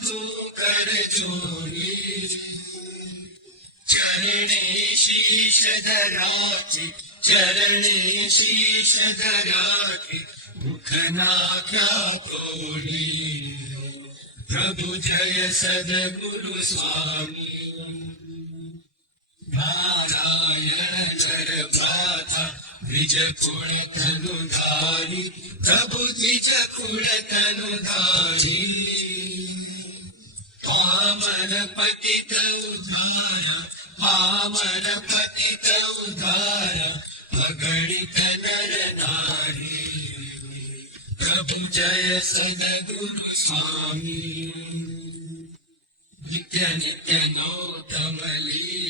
बंधु कर जोड़ी चरणे शीश धराचे चरणे शीश धराचे मुखना क्या तोड़ी प्रभु जय सदगुरु स्वामी नारायण भ्राता द्विज कुण तनुधारी प्रभु द्विज कुण तनुधारी पावन पतित उद्धारा पावन पतित उद्धारा अगणित नर नारी। प्रभु जय सदगुरु स्वामी। नित्य नित्य नौतम लीला।